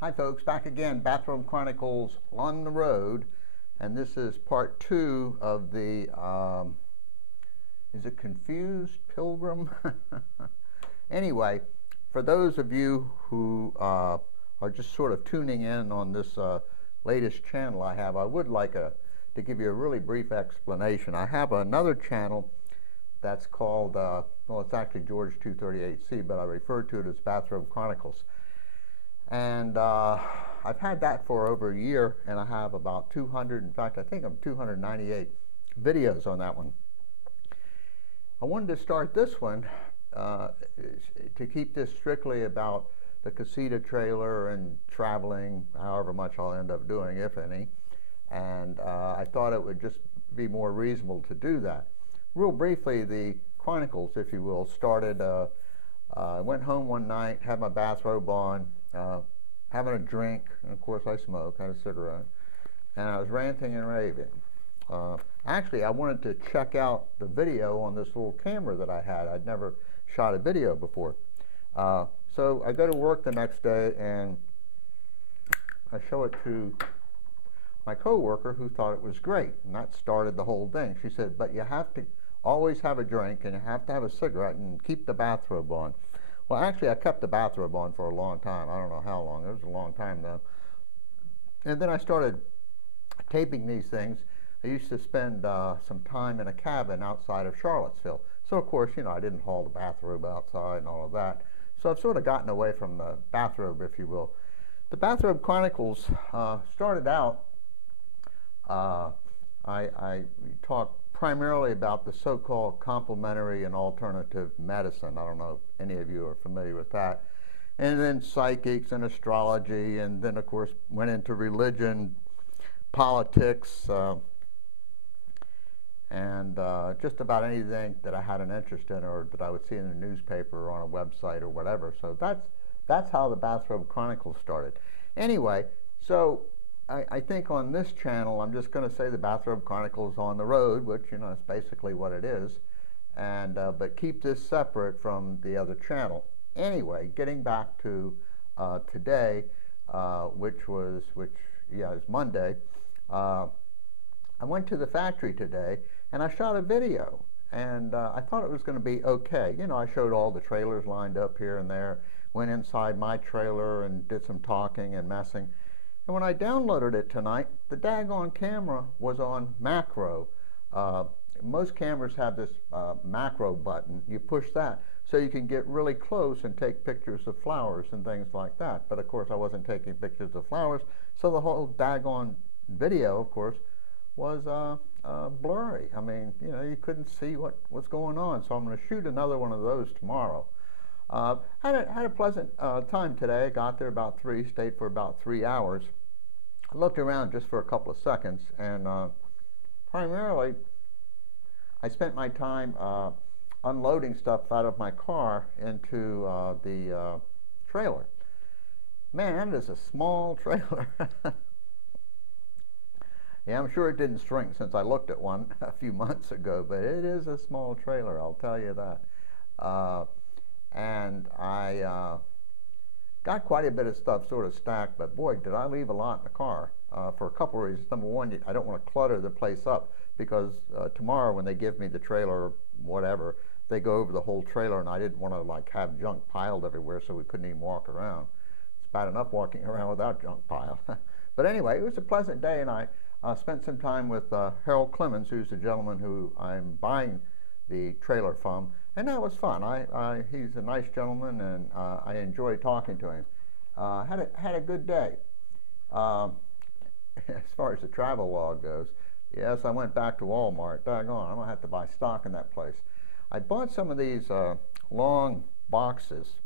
Hi folks, back again, Bathrobe Chronicles on the road, and this is part 2 of the, is it Confused Pilgrim? Anyway, for those of you who are just sort of tuning in on this latest channel I have, I would like to give you a really brief explanation. I have another channel that's called, well, it's actually George 238C, but I refer to it as Bathrobe Chronicles. And I've had that for over a year, and I have about 200, in fact, I think I'm 298 videos on that one. I wanted to start this one to keep this strictly about the Casita trailer and traveling, however much I'll end up doing, if any. And I thought it would just be more reasonable to do that. Real briefly, the Chronicles, if you will, started, I went home one night, had my bathrobe on, having a drink, and of course I smoke, had a cigarette, and I was ranting and raving. Actually, I wanted to check out the video on this little camera that I had. I'd never shot a video before. So I go to work the next day, and I show it to my coworker, who thought it was great, and that started the whole thing. She said, but you have to always have a drink, and you have to have a cigarette, and keep the bathrobe on. Well, actually, I kept the bathrobe on for a long time. I don't know how long. It was a long time, though. And then I started taping these things. I used to spend some time in a cabin outside of Charlottesville. So, of course, you know, I didn't haul the bathrobe outside and all of that. So I've sort of gotten away from the bathrobe, if you will. The Bathrobe Chronicles started out, I talked primarily about the so-called complementary and alternative medicine. I don't know if any of you are familiar with that. And then psychics and astrology, and then of course went into religion, politics, and just about anything that I had an interest in or that I would see in the newspaper or on a website or whatever. So that's how the Bathrobe Chronicles started. Anyway, so I think on this channel, I'm just going to say the Bathrobe Chronicles on the road, which, you know, is basically what it is, and but keep this separate from the other channel. Anyway, getting back to today, which is Monday. I went to the factory today, and I shot a video, and I thought it was going to be okay. You know, I showed all the trailers lined up here and there, went inside my trailer and did some talking and messing. And when I downloaded it tonight, the daggone camera was on macro. Most cameras have this macro button. You push that so you can get really close and take pictures of flowers and things like that. But of course I wasn't taking pictures of flowers, so the whole daggone video, of course, was blurry. I mean, you know, you couldn't see what was going on. So I'm going to shoot another one of those tomorrow. Had a pleasant time today. I got there about 3, stayed for about 3 hours. I looked around just for a couple of seconds, and primarily I spent my time unloading stuff out of my car into the trailer. Man, that is a small trailer. Yeah, I'm sure it didn't shrink since I looked at one a few months ago, but it is a small trailer, I'll tell you that. And I got quite a bit of stuff sort of stacked, but boy, did I leave a lot in the car for a couple of reasons. Number one, I don't want to clutter the place up, because tomorrow when they give me the trailer or whatever, they go over the whole trailer, and I didn't want to like have junk piled everywhere so we couldn't even walk around. It's bad enough walking around without junk piled. But anyway, it was a pleasant day, and I spent some time with Harold Clemens, who's the gentleman who I'm buying the trailer from. And that was fun. He's a nice gentleman, and I enjoyed talking to him. Had a good day. As far as the travel log goes, yes, I went back to Walmart. Daggone, I'm gonna have to buy stock in that place. I bought some of these long boxes,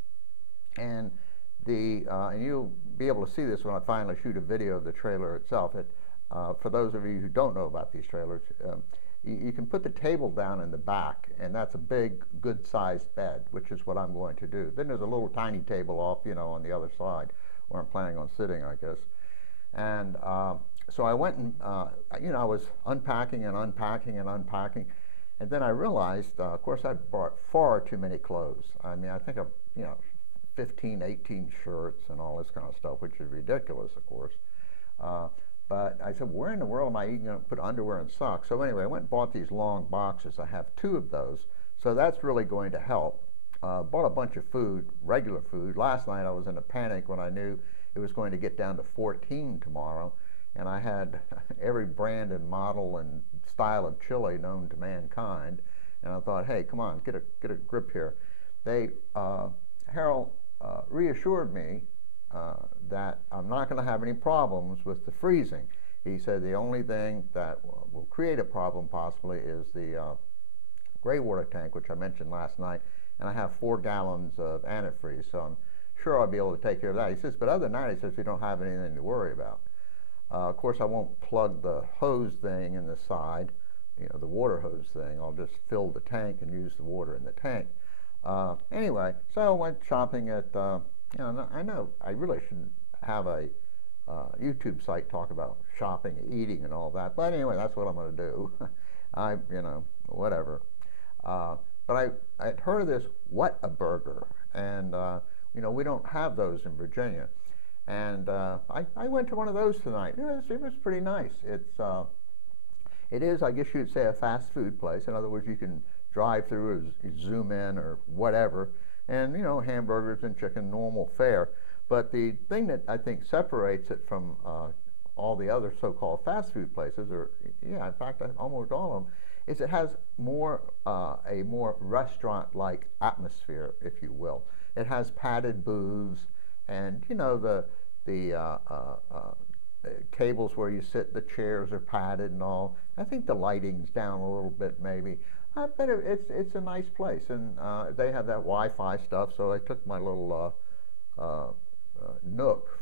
and and you'll be able to see this when I finally shoot a video of the trailer itself. For those of you who don't know about these trailers. You can put the table down in the back, and that's a big, good-sized bed, which is what I'm going to do. Then there's a little tiny table off, you know, on the other side, where I'm planning on sitting, I guess. And so I went and, you know, I was unpacking and unpacking and unpacking, and then I realized, of course, I bought far too many clothes. I mean, I think I've, you know, 15, 18 shirts and all this kind of stuff, which is ridiculous, of course. But I said, where in the world am I even going to put underwear and socks? So anyway, I went and bought these long boxes. I have 2 of those. So that's really going to help. Bought a bunch of food, regular food. Last night I was in a panic when I knew it was going to get down to 14 tomorrow. And I had every brand and model and style of chili known to mankind. And I thought, hey, come on, get a grip here. Harold reassured me that I'm not going to have any problems with the freezing. He said the only thing that will create a problem possibly is the gray water tank, which I mentioned last night, and I have 4 gallons of antifreeze, so I'm sure I'll be able to take care of that. He says, but other than that, he says, you don't have anything to worry about. Of course, I won't plug the hose thing in the side, the water hose thing. I'll just fill the tank and use the water in the tank. Anyway, so I went shopping at, I know I really shouldn't have a YouTube site talk about shopping, eating, and all that. But anyway, that's what I'm going to do. Whatever. But I had heard of this What-A-Burger, and we don't have those in Virginia. And I went to one of those tonight. It was pretty nice. It is, I guess you'd say, a fast food place. In other words, you can drive through or zoom in or whatever, and hamburgers and chicken, normal fare. But the thing that I think separates it from all the other so-called fast food places, in fact, almost all of them, is it has a more restaurant-like atmosphere, if you will. It has padded booths, and the tables where you sit, the chairs are padded and all. I think the lighting's down a little bit, maybe. But it's a nice place, and they have that Wi-Fi stuff. So I took my little Nook,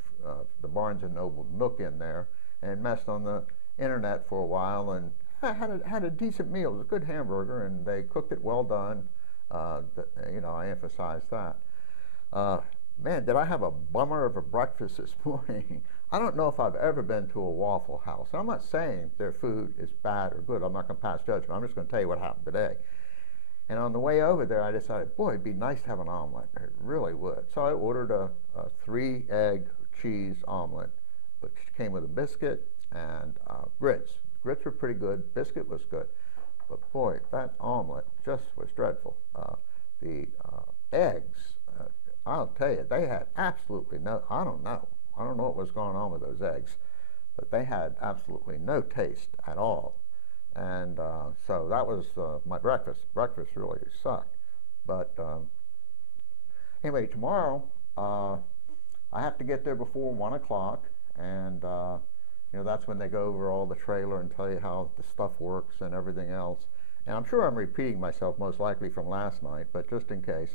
the Barnes & Noble Nook, in there, and messed on the internet for a while, and I had a decent meal. It was a good hamburger, and they cooked it well done. I emphasize that. Man, did I have a bummer of a breakfast this morning. I don't know if I've ever been to a Waffle House. I'm not saying their food is bad or good. I'm not going to pass judgment. I'm just going to tell you what happened today. And on the way over there, I decided, boy, it'd be nice to have an omelet. It really would. So I ordered a 3-egg cheese omelet, which came with a biscuit and grits. Grits were pretty good. Biscuit was good. But boy, that omelet just was dreadful. The eggs, I'll tell you, they had absolutely no, I don't know what was going on with those eggs, but they had absolutely no taste at all. And so that was my breakfast. Breakfast really sucked. But anyway, tomorrow I have to get there before 1 o'clock, and that's when they go over all the trailer and tell you how the stuff works and everything else. And I'm sure I'm repeating myself most likely from last night, but just in case.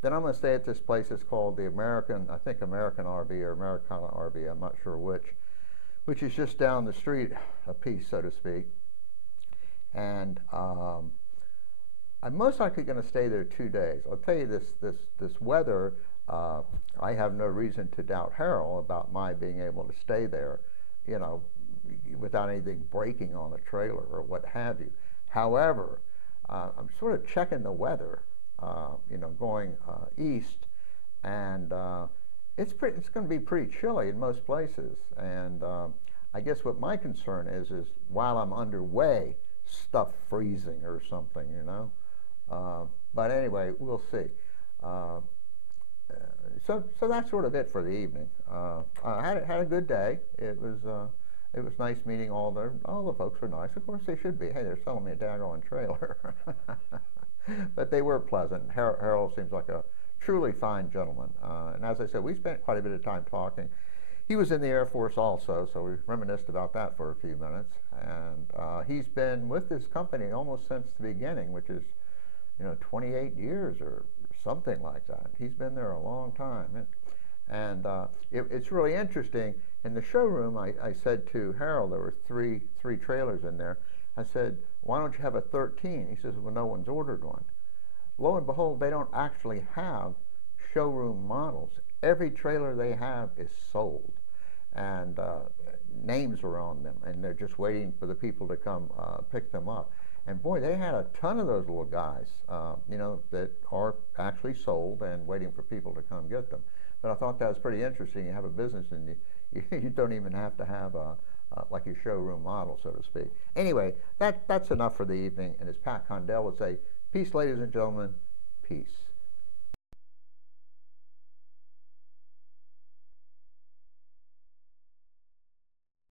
Then I'm going to stay at this place. It's called the American RV or Americana RV, I'm not sure which is just down the street a piece, so to speak. And I'm most likely going to stay there 2 days. I'll tell you this weather, I have no reason to doubt Harold about my being able to stay there, without anything breaking on the trailer or what have you. However, I'm sort of checking the weather, going east, and it's going to be pretty chilly in most places. And I guess what my concern is while I'm underway, stuff freezing or something, But anyway, we'll see. So that's sort of it for the evening. I had a good day. It was nice meeting all the folks were nice. Of course they should be. Hey, they're selling me a daggone trailer. But they were pleasant. Harold seems like a truly fine gentleman. And as I said, we spent quite a bit of time talking. He was in the Air Force also, so we reminisced about that for a few minutes. And he's been with this company almost since the beginning, which is, 28 years or something like that. He's been there a long time. And it's really interesting. In the showroom, I said to Harold, there were three trailers in there. I said, why don't you have a 13? He says, well, no one's ordered one. Lo and behold, they don't actually have showroom models. Every trailer they have is sold, and names are on them, and they're just waiting for the people to come pick them up. And boy, they had a ton of those little guys, you know, that are actually sold and waiting for people to come get them. But I thought that was pretty interesting. You have a business and you don't even have to have like your showroom model, so to speak. Anyway, that's enough for the evening. And as Pat Condell would say, peace, ladies and gentlemen, peace.